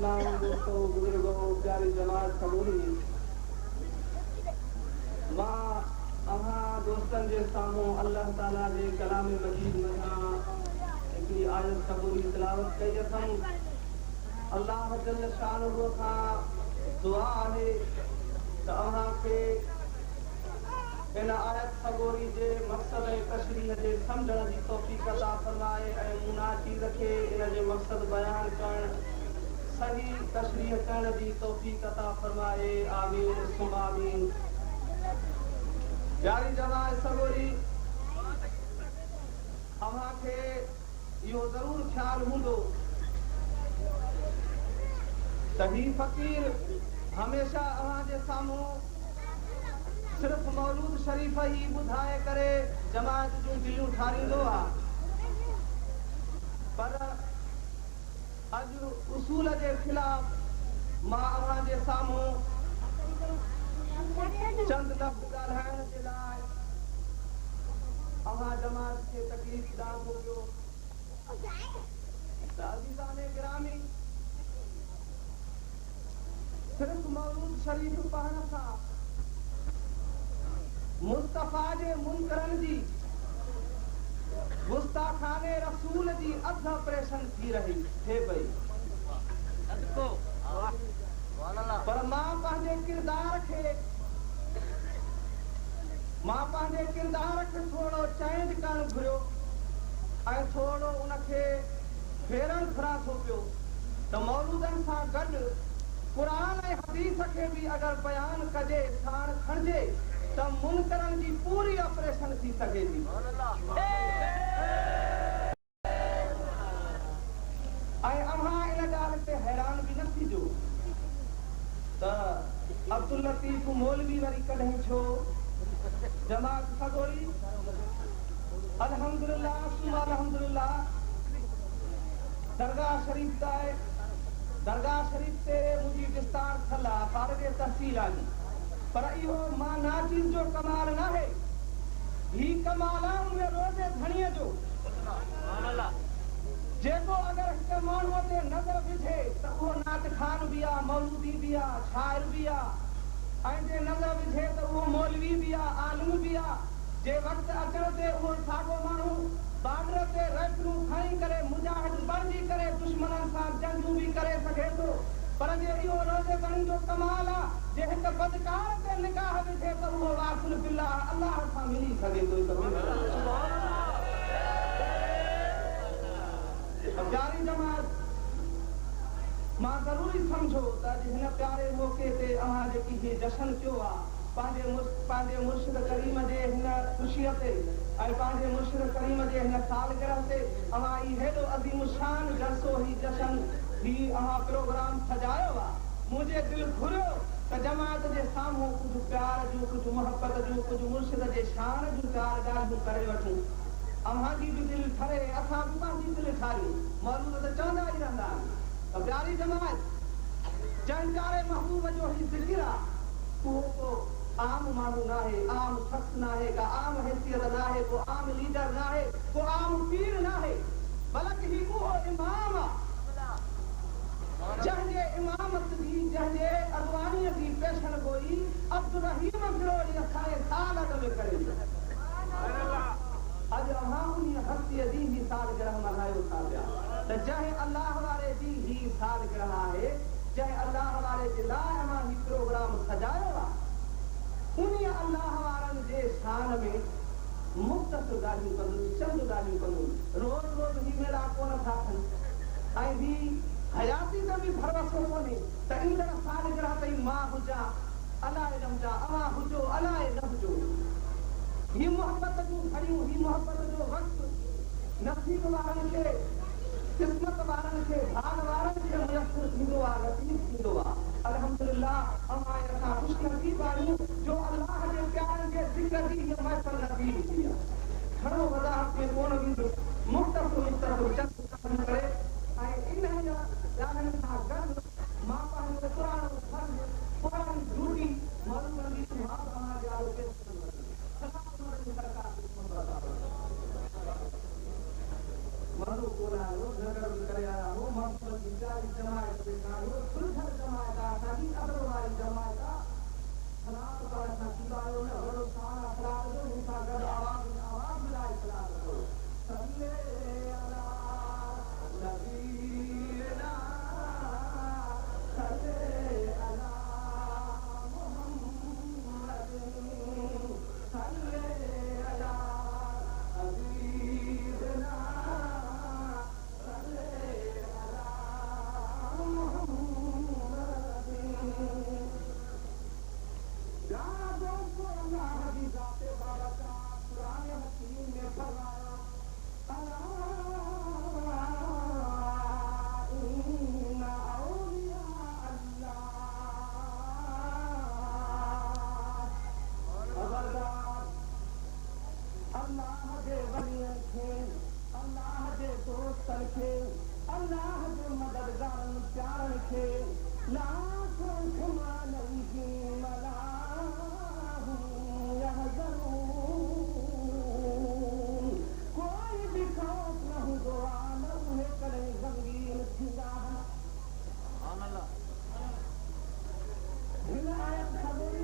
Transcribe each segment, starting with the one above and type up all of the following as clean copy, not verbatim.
इस्लाम दोस्तों बुजुर्गों प्यारी जमात कबूली मां अहां दोस्तन जे साम्हूं अल्लाह ताला जे कलाम मजीद मथां हिकिड़ी आयत कबूली तिलावत कई अथमि। अल्लाह जल शानहू खां दुआ आहे त अव्हांखे इन आयत कबूली जे मक़सद ऐं तशरीह जे सम्झण जी तौफ़ीक़ अता फरमाए ऐं मुनाचीर खे इन जो मक़सद बयान करण सही तशरीह करण जी तौफ़ीक़ अता फरमाए। आमीन सुम आमीन। प्यारी जमात सगोरी अव्हांखे इहो ज़रूर ख़्याल हूंदो त ही फ़क़ीर हमेशा अव्हां जे साम्हूं सिर्फ़ मौलूद शरीफ़ ही ॿुधाए करे जमात जूं दिलियूं ठारींदो आहे, पर अॼु उसूल जे ख़िलाफ़ मां अव्हां जे साम्हूं चंद लफ़्ज़ ॻाल्हाइण जे लाइ अव्हां जमात खे तकलीफ़ ॾियां थो पियो। त अज़ीज़ान गिरामी, सिर्फ़ मौलूद शरीफ़ पढ़ण सां मुस्तफ़ा जे मुनकरनि जी गुस्ताखाने रसूल जी अध ऑपरेशन थी रही थे पई। पर मां पंहिंजे किरदार खे थोरो चेंज करणु घुरियो ऐं थोरो उनखे फेरण घुरां थो पियो त मौलूदनि सां गॾु क़ुरान ऐं हदीस खे बि अगरि बयान कजे साण खणिजे त मुनकरनि जी पूरी ऑपरेशन थी सघे थी। ऐं अव्हां इन ॻाल्हि ते हैरान बि न थीजो त अब्दुल लतीफ़ मौलवी वरी कॾहिं छो जमात सगोरी अल्हम्दुलिल्लाह सुम अल्हम्दुलिल्लाह दरगाह शरीफ़ आहे। दरगाह शरीफ़ ते मुंहिंजी विस्तार थियल आहे, फारग तहसील आहे, पर इहो मां नाचीज़ जो कमाल न आहे, ही कमाल आहे उन रोज़े धणीअ जो जेको अगरि हिक माण्हूअ ते नज़र विझे त उहो नाच खान बि आहे, मौलूदी बि आहे, शाइर बि आहे, ऐं जे नज़र विझे त उहो मौलवी बि आहे, आलिम बि आहे। जे वक़्तु अचण ते उहो साॻियो माण्हू बार्डर ते राइफलूं खणी करे मुजाहिद बणिजी करे दुश्मननि सां जंगूं बि करे सघे थो। पर जे इहो रोज़े धणी जो कमाल आहे, जे हिक बदकार ते निगाह विझे त उहो वासिल बिल्लाह अल्लाह सां मिली सघे थो। प्यारी जमात, मां ज़रूरी सम्झो त अॼु हिन प्यारे मौक़े ते अव्हां जेकी हीअ जशन कयो आहे पंहिंजे मुर्शिद करीम जे हिन ख़ुशीअ ते ऐं पंहिंजे मुर्शिद करीम जे हिन सालगिरह ते अव्हां ही हेॾो अज़ीम शान जलसो ही जशन ही अव्हां प्रोग्राम सजायो आहे। मुंहिंजे दिलि घुरियो त जमात जे साम्हूं कुझु प्यार जूं, कुझु मोहबत जूं, कुझु मुर्शिद जे शान जूं चार ॻाल्हियूं करे वठूं। अव्हां जी बि दिलि ठरे, असां बि पंहिंजी दिलि ठारियूं। मौलूद त चवंदा ई रहंदा आहिनि त प्यारी जमात, जंहिं प्यारे महबूब जो ही ज़िक्र आहे उहो को आम माण्हू न आहे, आम शख़्स न आहे, का आम हैसियत न आहे, को आम लीडर न आहे, को आम पीर न आहे, बल्कि ही उहो इमाम आहे जंहिंजे इमामत जी, जंहिंजे अॻवानीअ जी पेशन गोई अब्दुल रहीम गिरोड़ी असांजे साल अॻ में करे। अॼु अव्हां उन हस्तीअ जी ही सालगिरह मल्हायो था पिया त जंहिं अल्लाह वारे जी ही सालगिरह आहे, जंहिं अल्लाह वारे जे लाइ अव्हां ही प्रोग्राम सजायो आहे, उन अल्लाह वारनि जे शान में मुख़्तसिर ॻाल्हियूं कंदुसि, चंद ॻाल्हियूं कंदुसि। रोज़ रोज़ ही मेला कोन था थियनि ऐं ही हयाती ते बि भरवसो कोन्हे त ईंदड़ सालगिरह ताईं मां हुजां अलाए न हुजां, अव्हां हुजो अलाए न हुजो। ही मोहब्बत जूं घड़ियूं, ही मोहब्बत जो वक़्तु नसीब वारनि खे, क़िस्मत वारनि खे, भाग वारनि खे मुयसर थींदो आहे, नसीब थींदो आहे। अल्हम्दुलिल्लाह अव्हां असां ख़ुशनसीब आहियूं जो अल्लाह जे प्यारनि जे ज़िक्र जी हीअ महफ़िल नसीब थी आहे। घणो वज़ाहत में कोन वेंदुसि, मुख़्तसिर चंद करे ऐं इन ॻाल्हियुनि सां गॾु मां पंहिंजो पुराणो फर्ज़, पुराणी ड्यूटी मौलूदनि जी अव्हां जे आलो पेश मनो कोन आयो, नगर में करे आया हो, मोहम्मद की प्यारी जमात के साथ अल्लाह जो मददगारन प्यारन खे लाखों खुमानन की मलाहू यहज़नून कोई भी खौफ न हूंदो आहे न उहे कॾहिं गमगीन थींदा आहिनि हिन आयत खां पोइ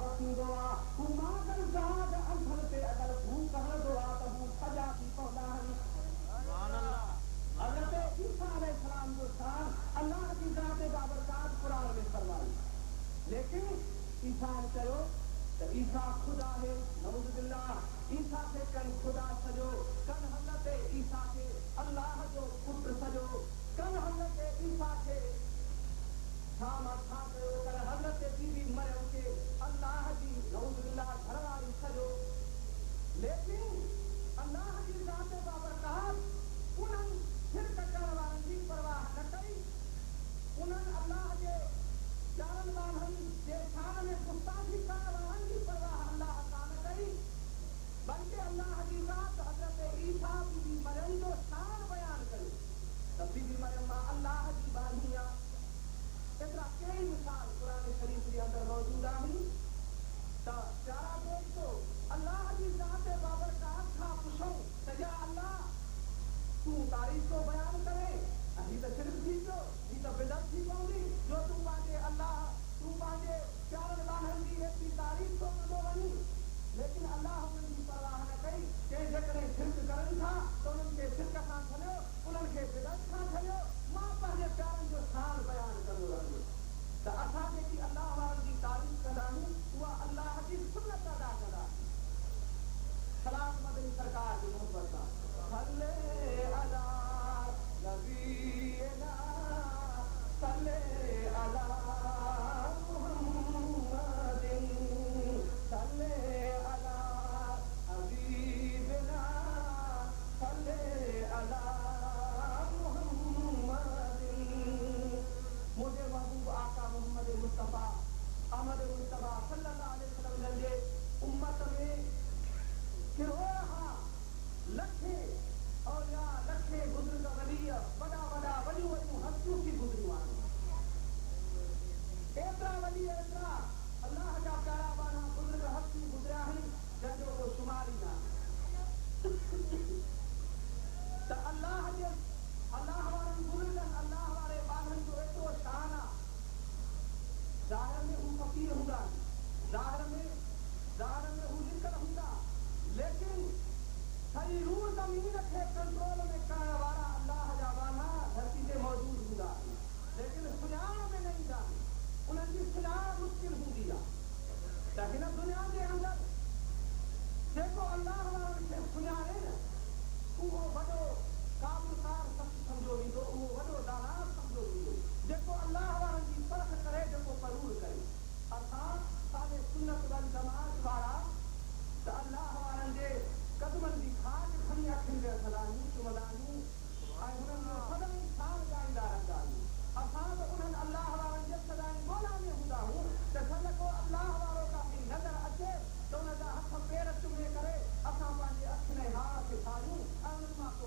बसी दुआ मां कर जहाज अंधर ते अगर भू कहण दुआ त हू सजा थी पवंदा आहिनि। हज़रत ईसा अलैहिस्सलाम जो शान अल्लाह जी ज़ात बाबरकात क़ुरान में फरमाई, लेकिन ईसा ने चयो त ईसा ख़ुदा है, नऊज़ बिल्लाह। ईसा खे कन ख़ुदा सॼो, कन हज़रत ईसा खे अल्लाह जो पुट सॼो, कन हज़रत ईसा खे छा मां छा कयो, कन हज़रत बीबी मरियम खे अल्लाह जी नऊज़ बिल्लाह घरवारी सॼो। लेकिन अल्लाह जी ज़ात बाबरकात उन्हनि शिरक करण वारनि जी परवाह न कई, उन्हनि अल्लाह जे प्यारनि वारनि जे शान में गुस्ताखी करण वारनि जी परवाह अल्लाह कान कई, बल्कि अल्लाह जी ज़ात हज़रत ईसा बीबी मरियम जो शान बयान कयो त बीबी मरियम मां अल्लाह जी बानी आहे। एतिरा कई मिसाल क़ुरान शरीफ़ जे अंदरि मौजूद आहिनि त प्यारा दोस्तो अल्लाह जी ज़ात बाबरकात खां पुछूं त या अल्लाह तूं तारीफ़ तो बयान करे, ही त शिरक थी पियो, ही त बिदअत थी पवंदी जो तूं पंहिंजे अल्लाह तूं पंहिंजे प्यारनि वारनि जी एतिरी तारीफ़ तो कंदो वञी। लेकिन अल्लाह उन्हनि जी परवाह न कई, के जेकॾहिं शिरक करनि था त उन्हनि खे शिरक सां छॾियो, उन्हनि खे बिदअत सां छॾियो, मां पंहिंजे प्यारनि जो शान बयान कंदो रहंदुसि। त असां जेकी अल्लाह वारनि जी तारीफ़ कंदा आहियूं उहा अल्लाह जी सुन्नत अदा कंदा आहियूं। सलात मदनी सरकार जी मोहबत सां सल्ले अला नबीना सल्ले अला मुहम्मदिन सल्ले अला हबीबिना सल्ले अला मुहम्मदिन। मुझे महबूब आका मोहम्मद मुस्तफा अहमद मुस्तफा सल्लल्लाहु अलैहि वसल्लम जे उम्मत में किरोहा लखे औलिया लखे बुजुर्ग वलीअ वॾा वॾा वॾियूं वॾियूं हस्तियूं थी गुज़रियूं आहिनि। एतिरा वली एतिरा अल्लाह जा प्यारा बाना बुजुर्ग हस्तियूं गुज़रिया आहिनि जंहिंजो को शुमार ई न आहे। त अल्लाह वारनि बुजुर्गनि अल्लाह वारे बाननि जो एतिरो शान आहे। ज़ाहिर में हू फ़क़ीर हूंदा आहिनि, ज़ाहिर में हू लिकल हूंदा, लेकिन सही रूह ज़मीन खे कंट्रोल में करण वारा अल्लाह जा बाना धरती ते मौजूद हूंदा आहिनि, लेकिन सुञाण में न ईंदा आहिनि। उन्हनि जी सुञाण मुश्किल हूंदी आहे त हिन दुनिया जे अंदरि जेको अल्लाह वारनि खे सुञाणे न उहो वॾो काबूसार शख़्स सम्झो वेंदो, उहो वॾो दाना सम्झो वेंदो, जेको अल्लाह वारनि जी परख करे, जेको क़बूल करे। असां साले सुन्नत वल जमात वारा त अल्लाह वारनि जे कदमनि जी खाज खणी अखियुनि में रखंदा आहियूं, चुमंदा आहियूं ऐं हुननि जो सदाईं शान ॻाईंदा रहंदा आहियूं। असां त उन्हनि अल्लाह वारनि जे सदाईं ॻोल्हा में हूंदा आहियूं त जॾहिं को अल्लाह वारो काफ़ी नज़र अचे त हुन जा हथ पेर चुमे करे असां पंहिंजे अखियुनि ऐं हार खे सारियूं ऐं उन्हनि मां को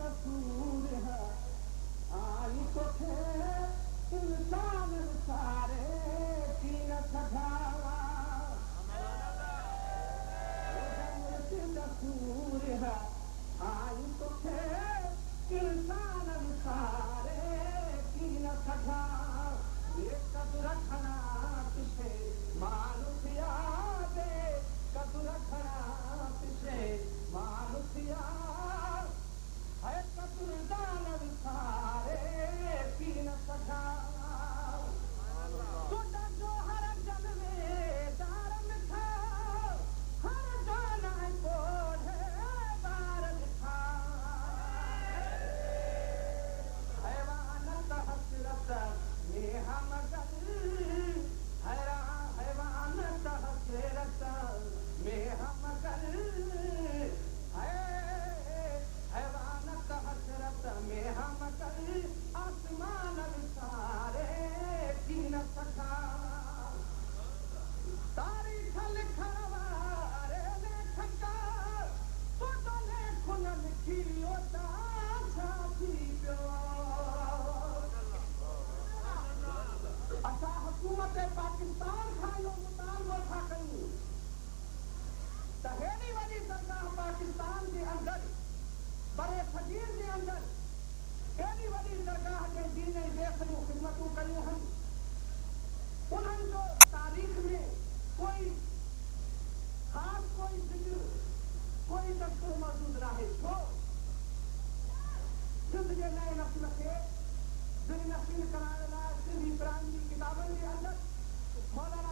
दसूर है आई तो थे इंसान सारे तीन सजावा दसूर है आई तो थे इंसान सारे तीन सजा एक कदू रखना पिछे मानुष यादे कदू रखना पिछे मानुष याद है कदू दानव सारे तीन सजा सुना जो हर जन में दारम था हर जाना बोले बारन था हैवानत हसरत में हम गल हैवानत हसरत में हम गल हैवानत हसरत में हम गल आसमान सारे तीन सखा तारीख लिखवारे लेखका सुतले खुनल खिरियो साथी पियो असा हुकूमत पाकिस्तान खायो मुतालबो था कयूं त हेॾी वॾी सरकार पाकिस्तान जे अंदर बड़े फकीर जे अंदर एॾी वॾी सरकार जे दीन ऐं देश जूं ख़िदमतूं कयूं आहिनि उन्हनि जो तारीख़ में कोई ख़ासि कोई ज़िक्र कोई दस्तूर मौजूद नाहे छो सिंध जे नए नस्ल खे दिलनशीन कराइण लाइ सिंधी प्राण जी किताबनि जे अंदर मौलाना